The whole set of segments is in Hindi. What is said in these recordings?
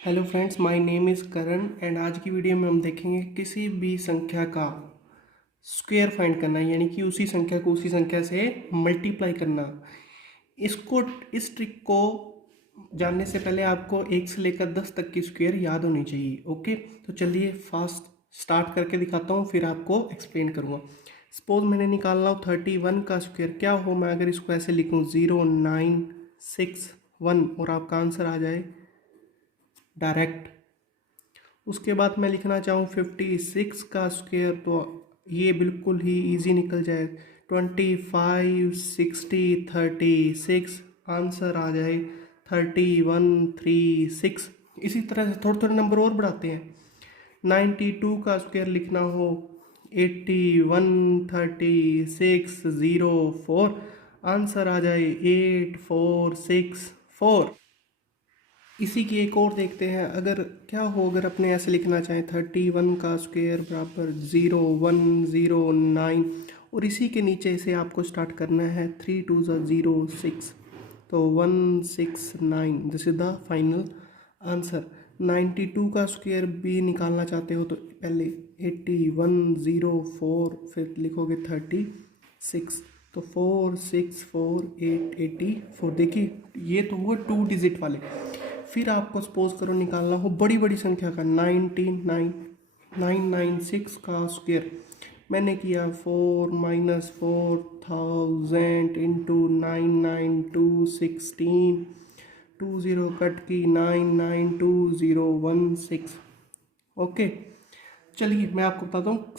Hello friends, my name is Karan and आज की वीडियो में हम देखेंगे किसी भी संख्या का स्क्वायर फाइंड करना, यानी कि उसी संख्या को उसी संख्या से मल्टीप्लाई करना। इसको इस ट्रिक को जानने से पहले आपको 1 से लेकर 10 तक की स्क्वायर याद होनी चाहिए। ओके, तो चलिए फास्ट स्टार्ट करके दिखाता हूँ, फिर आपको एक्सप्लेन करूँगा। सपोज मैंने निकालना हो 31 का स्क्वायर। क्या हो मैं अगर इसको ऐसे लिखूँ 0961 और आपका आंसर आ जाए डायरेक्ट। उसके बाद मैं लिखना चाहूँ 56 का स्क्वायर, तो ये बिल्कुल ही इजी निकल जाए। 25 60 36 आंसर आ जाए 3136। इसी तरह से थोड़े थोड़े नंबर और बढ़ाते हैं। 92 का स्क्वायर लिखना हो 813604 आंसर आ जाए 8464। इसी की एक और देखते हैं। अगर क्या हो अगर अपने ऐसे लिखना चाहें 31 का स्क्वायर बराबर 0109 और इसी के नीचे से आपको स्टार्ट करना है 3 2 06, तो 169। This is the final answer. 92 का स्क्वायर भी निकालना चाहते हो तो पहले 8104 फिर लिखोगे 36, तो 464884। देखिए ये तो हुआ 2 डिजिट वाले। फिर आपको सपोज करो निकालना हो बड़ी बड़ी संख्या का 99996 का स्क्वायर। मैंने किया 4 - 4000 इंटू 99216, 20 कट की 992016। ओके, चलिए मैं आपको बताता हूँ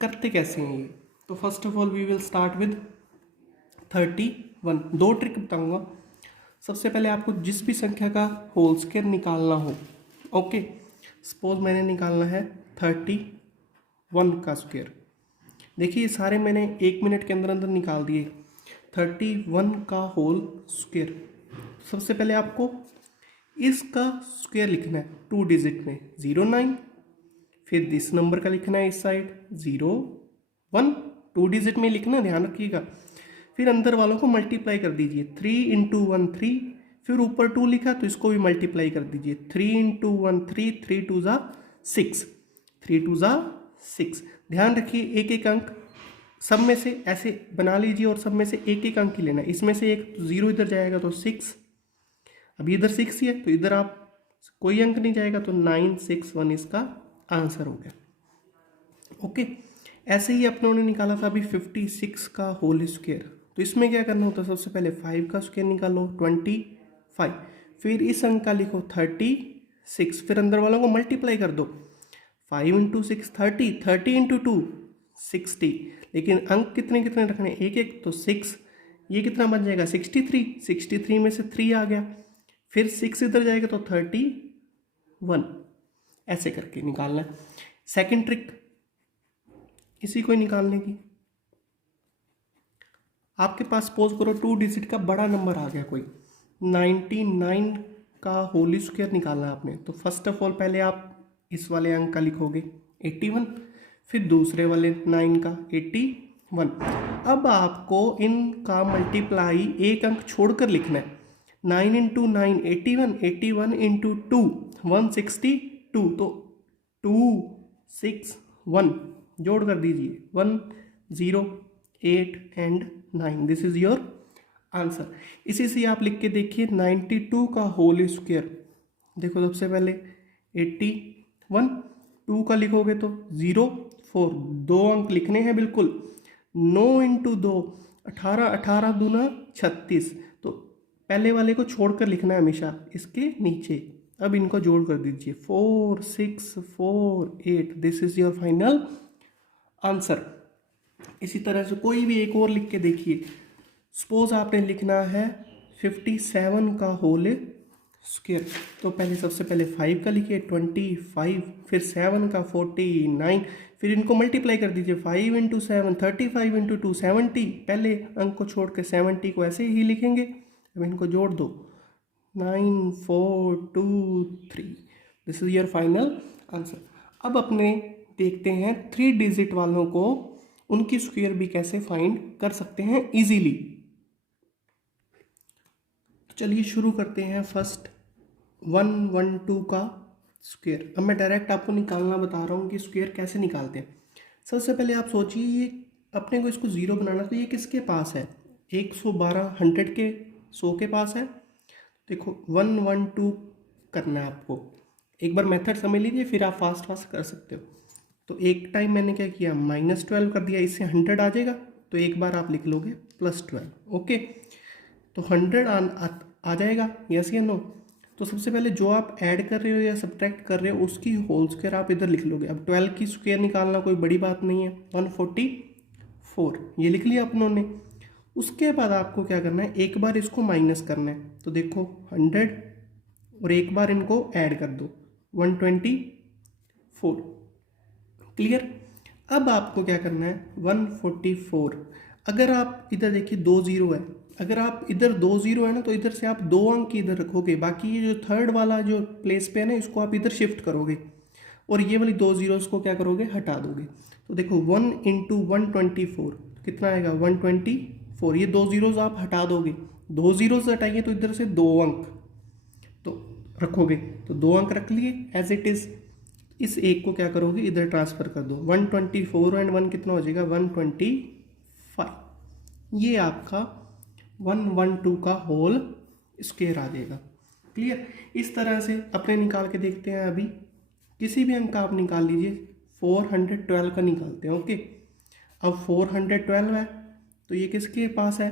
करते कैसे हैं ये। तो first of all we will start with 31। दो ट्रिक बताऊँगा। सबसे पहले आपको जिस भी संख्या का होल स्क्वायर निकालना हो, ओके, सपोज मैंने निकालना है 31 का स्क्वायर। देखिए सारे मैंने 1 मिनट के अंदर अंदर निकाल दिए। 31 का होल स्क्वायर। सबसे पहले आपको इसका स्क्वायर लिखना है 2 डिजिट में 09, फिर इस नंबर का लिखना है इस साइड 01, 2 डिजिट में लिखना, ध्यान रखिएगा। फिर अंदर वालों को मल्टीप्लाई कर दीजिए 3 × 1 3, फिर ऊपर 2 लिखा तो इसको भी मल्टीप्लाई कर दीजिए 3 × 1 3, 3 2 6, 3 2 6। ध्यान रखिए एक एक अंक सब में से ऐसे बना लीजिए और सब में से एक एक अंक ही लेना। इसमें से एक 0 इधर जाएगा तो 6, अभी इधर 6 ही है तो इधर आप कोई अंक नहीं जाएगा, तो 961 इसका आंसर हो गया। ओके, ऐसे ही अपनों ने निकाला था अभी 56 का होल स्क्वायर। तो इसमें क्या करना होता है, सबसे पहले 5 का स्क्वायर निकालो 25, फिर इस अंक का लिखो 36, फिर अंदर वालों को मल्टीप्लाई कर दो 5 × 6 30, 30 × 2 60। लेकिन अंक कितने कितने रखने, एक एक, तो 6। ये कितना बन जाएगा 63, 63 में से 3 आ गया, फिर 6 इधर जाएगा तो 31। ऐसे करके निकालना है। सेकेंड ट्रिक इसी को निकालने की। आपके पास सपोज करो 2 डिजिट का बड़ा नंबर आ गया कोई, 99 का होल स्क्वायर निकालना है आपने। तो फर्स्ट ऑफ ऑल पहले आप इस वाले अंक का लिखोगे 81, फिर दूसरे वाले 9 का 81। अब आपको इनका मल्टीप्लाई एक अंक छोड़कर लिखना है। 9 × 9 81, 81 × 2 162, तो 261 जोड़ कर दीजिए 1 0 8 and 9। This is your answer. इसी से आप लिख के देखिए 92 का होल स्क्वायर। देखो सबसे पहले 81, 2 का लिखोगे तो 0 4, 2 अंक लिखने हैं बिल्कुल। 9 × 2 18, 18 दूना 36, तो पहले वाले को छोड़कर लिखना है हमेशा इसके नीचे। अब इनको जोड़ कर दीजिए 4 6 4 8। This is your final answer. इसी तरह से कोई भी एक और लिख के देखिए। सपोज आपने लिखना है 57 का होल स्क्वायर। तो पहले सबसे पहले 5 का लिखिए 25, फिर 7 का 49, फिर इनको मल्टीप्लाई कर दीजिए 5 × 7 35 × 2 70। पहले अंक को छोड़ के 70 को ऐसे ही लिखेंगे। अब इनको जोड़ दो 9 4 2 3। This is your final answer. अब अपने देखते हैं 3 डिजिट वालों को उनकी स्क्वायर भी कैसे फाइंड कर सकते हैं इजीली। तो चलिए शुरू करते हैं फर्स्ट 112 का स्क्वायर। अब मैं डायरेक्ट आपको निकालना बता रहा हूँ कि स्क्वायर कैसे निकालते हैं। सबसे पहले आप सोचिए, ये अपने को इसको ज़ीरो बनाना, तो ये किसके पास है? 112 100 के 100 के पास है। देखो 112 करना है आपको। एक बार मेथड समझ लीजिए, फिर आप फास्ट फास्ट कर सकते हो। तो एक टाइम मैंने क्या किया, -12 कर दिया, इससे 100 आ जाएगा। तो एक बार आप लिख लोगे +12। ओके, तो 100 आ जाएगा, यस या नो? तो सबसे पहले जो आप ऐड कर रहे हो या सब्ट्रैक्ट कर रहे हो उसकी होल स्क्वायर आप इधर लिख लोगे। अब 12 की स्क्वायर निकालना कोई बड़ी बात नहीं है। 144 ये लिख लिया अपनों ने। उसके बाद आपको क्या करना है, एक बार इसको माइनस करना है। तो देखो 100 और एक बार इनको ऐड कर दो, 124। क्लियर? अब आपको क्या करना है, 144। अगर आप इधर देखिए 2 जीरो है, अगर आप इधर 2 जीरो है ना, तो इधर से आप 2 अंक इधर रखोगे। बाकी ये जो थर्ड वाला जो प्लेस पे है ना, इसको आप इधर शिफ्ट करोगे और ये वाली 2 जीरो इसको क्या करोगे, हटा दोगे। तो देखो 1 इंटू 124 कितना आएगा, 124। ये 2 जीरोज आप हटा दोगे, 2 जीरोज हटाइए तो इधर से 2 अंक तो रखोगे। तो 2 अंक रख लिए एज इट इज़। इस एक को क्या करोगे, इधर ट्रांसफ़र कर दो। 124 एंड 1 कितना हो जाएगा, 125। ये आपका 112 का होल स्क्वायर आ जाएगा। क्लियर? इस तरह से अपने निकाल के देखते हैं। अभी किसी भी अंक का आप निकाल लीजिए। 412 का निकालते हैं। ओके, अब 412 है तो ये किसके पास है,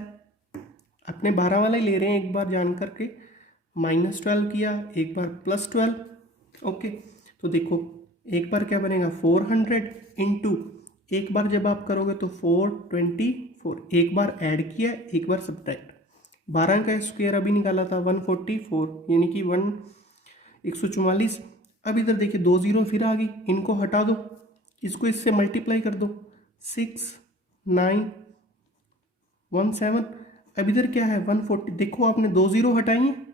अपने 12 वाला ही ले रहे हैं। एक बार जान करके -12 किया, एक बार +12। ओके, तो देखो एक बार क्या बनेगा, 400 इंटू, एक बार जब आप करोगे तो 424, एक बार ऐड किया, एक बार सब्ट्रैक्ट। 12 का स्क्वायर अभी निकाला था 144, यानी कि 144। अब इधर देखिए 2 जीरो फिर आ गई, इनको हटा दो, इसको इससे मल्टीप्लाई कर दो, 6 9 1 7। अब इधर क्या है, 140। देखो आपने 2 जीरो हटाई हैं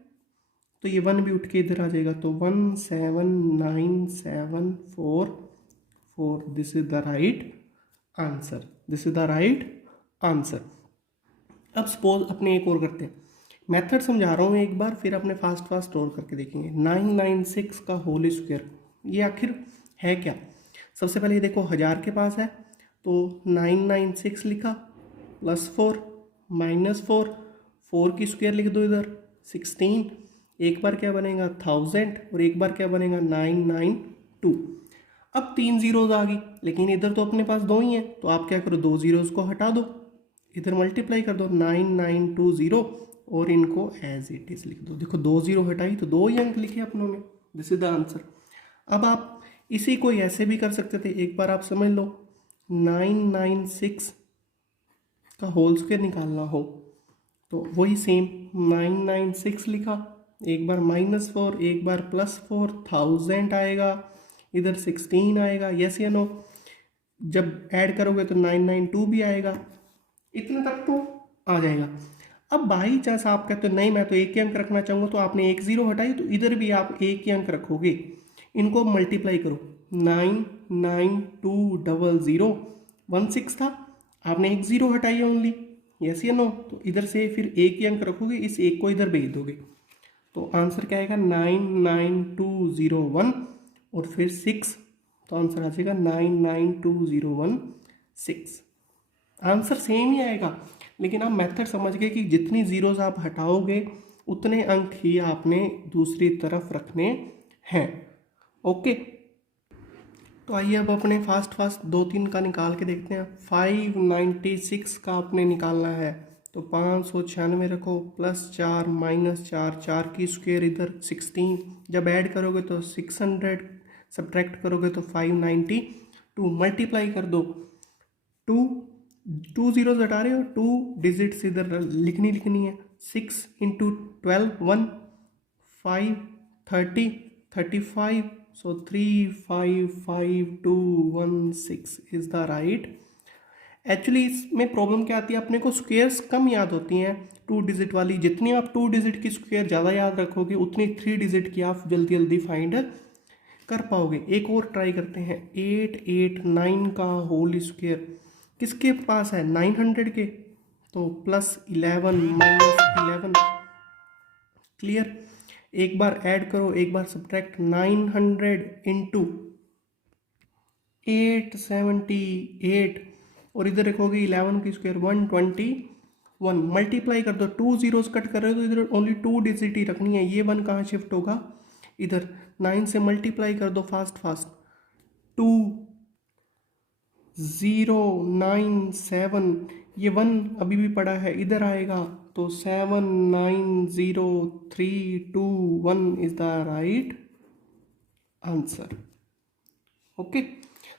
तो ये 1 भी उठ के इधर आ जाएगा। तो 17974 this is the right answer, this is the right answer. अब सपोज अपने एक और करते हैं। मेथड समझा रहा हूँ एक बार, फिर अपने फास्ट फास्ट और करके देखेंगे। 996 का होल स्क्वायर ये आखिर है क्या? सबसे पहले ये देखो 1000 के पास है, तो 996 लिखा, +4 -4, 4 की स्क्वायर लिख दो इधर 16। एक बार क्या बनेगा 1000 और एक बार क्या बनेगा 992। अब 3 जीरोज आ गई, लेकिन इधर तो अपने पास 2 ही हैं, तो आप क्या करो, 2 जीरोज को हटा दो, इधर मल्टीप्लाई कर दो 9920 और इनको एज इट इज लिख दो। देखो 2 जीरो हटाई तो 2 ही अंक लिखे अपनों ने, दिस इज द आंसर। अब आप इसी को ऐसे भी कर सकते थे। एक बार आप समझ लो, 996 का होल स्क्वायर निकालना हो तो वही सेम 996 लिखा, एक बार -4, एक बार +4, 1000 आएगा, इधर 16 आएगा, यस या नो? जब ऐड करोगे तो 992 भी आएगा, इतने तक तो आ जाएगा। अब बाई चांस आप कहते हो नहीं मैं तो एक ही अंक रखना चाहूँगा, तो आपने 1 जीरो हटाई, तो इधर भी आप एक ही अंक रखोगे। इनको मल्टीप्लाई करो, 99200 16 था, आपने 1 जीरो हटाई है ओनली, यस या नो? तो इधर से फिर एक ही अंक रखोगे, इस एक को इधर भेज दोगे, तो आंसर क्या आएगा 99201 और फिर 6, तो आंसर आ जाएगा 992016। आंसर सेम ही आएगा, लेकिन आप मेथड समझ गए कि जितनी जीरोज आप हटाओगे उतने अंक ही आपने दूसरी तरफ रखने हैं। ओके, तो आइए अब अपने फास्ट 2-3 का निकाल के देखते हैं। 596 का आपने निकालना है, तो 596 रखो, +4 -4, 4 की स्क्वायर इधर 16, जब ऐड करोगे तो 600, सब्ट्रैक्ट करोगे तो 592, मल्टीप्लाई कर दो, 2 जीरोज हटा रहे हो, 2 डिजिट्स इधर लिखनी है। 6 into 12 1 5 30 35, so 355216 is the right. Actually इसमें प्रॉब्लम क्या आती है, अपने को स्क्वेयर्स कम याद होती हैं 2 डिजिट वाली। जितनी आप 2 डिजिट की स्क्वेयर ज़्यादा याद रखोगे उतनी 3 डिजिट की आप जल्दी जल्दी फाइंड कर पाओगे। एक और ट्राई करते हैं। 889 का होल स्क्वेयर किसके पास है, 900 के, तो +11 -11। क्लियर? एक बार ऐड करो, एक बार सब्ट्रैक्ट। 900 इंटू 878 और इधर रखोगे 11 की स्क्वायर 121, मल्टीप्लाई कर दो। 2 जीरोस कट कर रहे हो तो इधर ओनली 2 डिजिट ही रखनी है। ये 1 कहाँ शिफ्ट होगा, इधर। 9 से मल्टीप्लाई कर दो फास्ट फास्ट। 2097, ये 1 अभी भी पड़ा है, इधर आएगा तो 790321 is the right answer. Okay,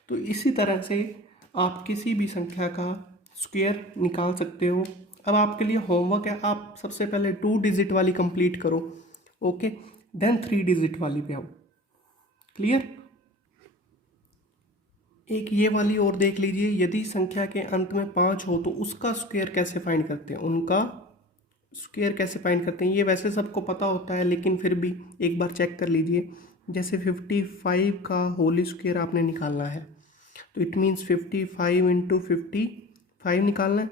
तो इसी तरह से आप किसी भी संख्या का स्क्वायर निकाल सकते हो। अब आपके लिए होमवर्क है, आप सबसे पहले 2 डिजिट वाली कंप्लीट करो, ओके, देन 3 डिजिट वाली पे आओ। क्लियर? एक ये वाली और देख लीजिए, यदि संख्या के अंत में 5 हो तो उसका स्क्वायर कैसे फाइंड करते हैं, उनका स्क्वायर कैसे फाइंड करते हैं। ये वैसे सबको पता होता है, लेकिन फिर भी एक बार चेक कर लीजिए। जैसे 55 का होल स्क्वायर आपने निकालना है, तो इट मीन्स 55 इंटू 55 निकालना है।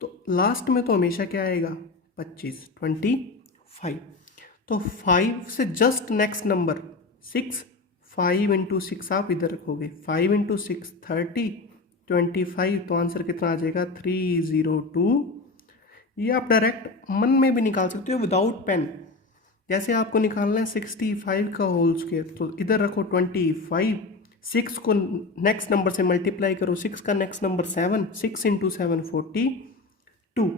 तो लास्ट में तो हमेशा क्या आएगा, 25, 25। तो 5 से जस्ट नेक्स्ट नंबर 6, 5 इंटू 6 आप इधर रखोगे, 5 इंटू 6 30, 25, तो आंसर कितना आ जाएगा 302। ये आप डायरेक्ट मन में भी निकाल सकते हो विदाउट पेन। जैसे आपको निकालना है 65 का होल स्क्वायर, तो इधर रखो 25, 6 को नेक्स्ट नंबर से मल्टीप्लाई करो, 6 का नेक्स्ट नंबर 7, 6 इंटू 7 42।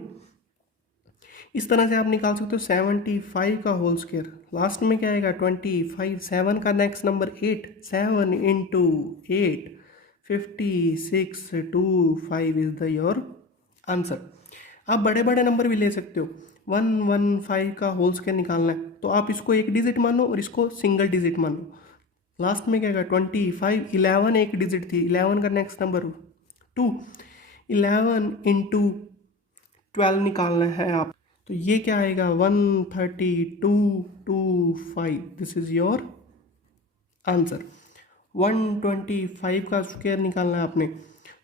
इस तरह से आप निकाल सकते हो 75 का होल स्क्वायर। लास्ट में क्या आएगा 25, 7 का next number 8, 7 into 8 56, 25 is the your answer. आप बड़े बड़े नंबर भी ले सकते हो। 115 का होल स्क्वायर निकालना है तो आप इसको एक डिजिट मानो और इसको सिंगल डिजिट मानो। लास्ट में क्या आएगा 25, 11 एक डिजिट थी, 11 का नेक्स्ट नंबर 2, 11 इंटू 12 निकालना है आप, तो ये क्या आएगा 13225। This is your answer. 125 का स्क्वायर निकालना है आपने,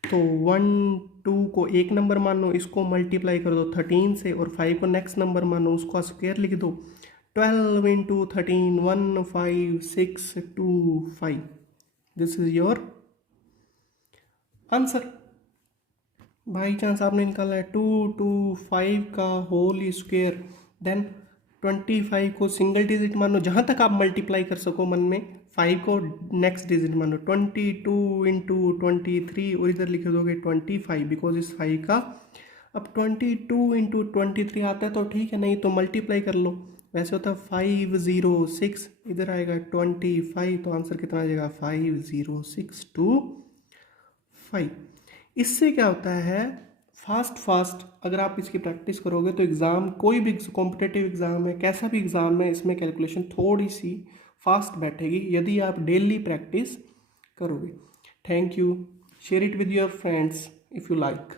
तो 12 को एक नंबर मानो, इसको मल्टीप्लाई कर दो 13 से, और 5 को नेक्स्ट नंबर मानो, उसका स्क्वायर लिख दो। 12 into 13 15625। This is your answer. By chance आपने निकाला है 225 का होल स्क्वायर, देन 25 को सिंगल डिजिट मानो, जहाँ तक आप मल्टीप्लाई कर सको मन में। 5 को नेक्स्ट डिजिट मानो, 22 इंटू 23, और इधर लिख दोगे 25 बिकॉज इस 5 का। अब 22 इंटू 23 आता है तो ठीक है, नहीं तो मल्टीप्लाई कर लो। वैसे होता है 506, इधर आएगा 25, तो आंसर कितना आ जाएगा 50625। इससे क्या होता है, फास्ट अगर आप इसकी प्रैक्टिस करोगे तो एग्ज़ाम, कोई भी कॉम्पिटेटिव एग्ज़ाम है, कैसा भी एग्ज़ाम है, इसमें कैलकुलेशन थोड़ी सी फास्ट बैठेगी यदि आप डेली प्रैक्टिस करोगे। Thank you. Share it with your friends if you like.